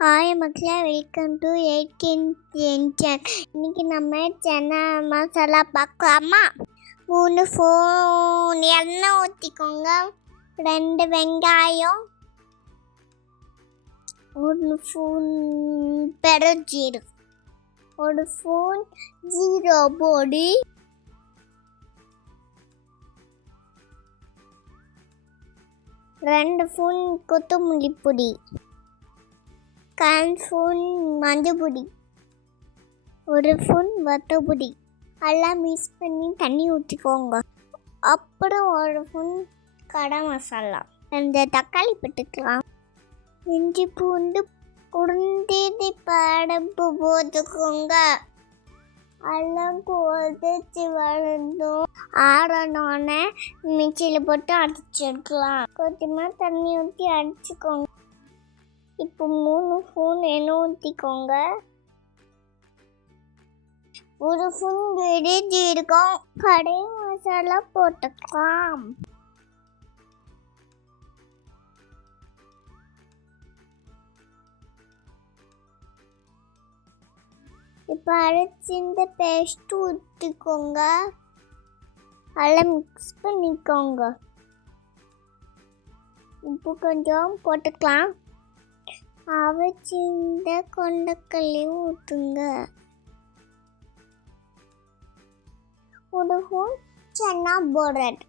Hi மக்களே, welcome to 8 இன்னைக்கு நம்ம சன்னா மசாலா பார்க்கலாமா? 3 ஸ்பூன் எண்ணெய் ஊற்றிக்கோங்க. 2 வெங்காயம், 1 ஸ்பூன் பெருஞ்சீரகம், 1 ஸ்பூன் ஜீரோ பொடி, 2 ஸ்பூன் கொத்தமல்லி பொடி, 1 ஸ்பூன் மஞ்சள் பொடி, 1 ஸ்பூன் வத்தப்பொடி. எல்லாம் மிக்ஸ் பண்ணி தண்ணி ஊற்றிக்கோங்க. அப்புறம் 1 ஸ்பூன் கரம் மசாலா, 2 தக்காளி போட்டுக்கலாம். இஞ்சி பூண்டு உருண்டி படப்பு போட்டுக்கோங்க. எல்லாம் கொதிச்சு வளர்ந்தும் ஆறணுன்னு மிக்சியில் போட்டு அடிச்சிருக்கலாம். கொஞ்சமாக தண்ணி ஊற்றி அடிச்சுக்கோங்க. இப்போ 3 ஸ்பூன் எண்ணெய் ஊற்றிக்கோங்க. 1 ஸ்பூன் பெருஞ்சீரகம், கடை மசாலா போட்டுக்கலாம். இப்போ அரைச்சி இந்த பேஸ்ட் ஊற்றிக்கோங்க. எல்லாம் மிக்ஸ் பண்ணிக்கோங்க. உப்பு கொஞ்சம் போட்டுக்கலாம். அவிச்சு இந்த கொண்டக்கல்லி ஊற்றுங்க. 1 ஸ்பூன் சன்னா போடுறது,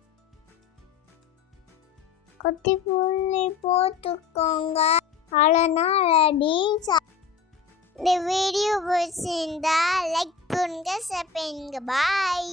கொத்தி புள்ளி போட்டுக்கோங்க. அவ்வளோனா ரெடி. இந்த வீடியோ பிடிச்சிருந்தா லைக் பண்ணுங்க, ஷேர் பண்ணுங்க. பாய்.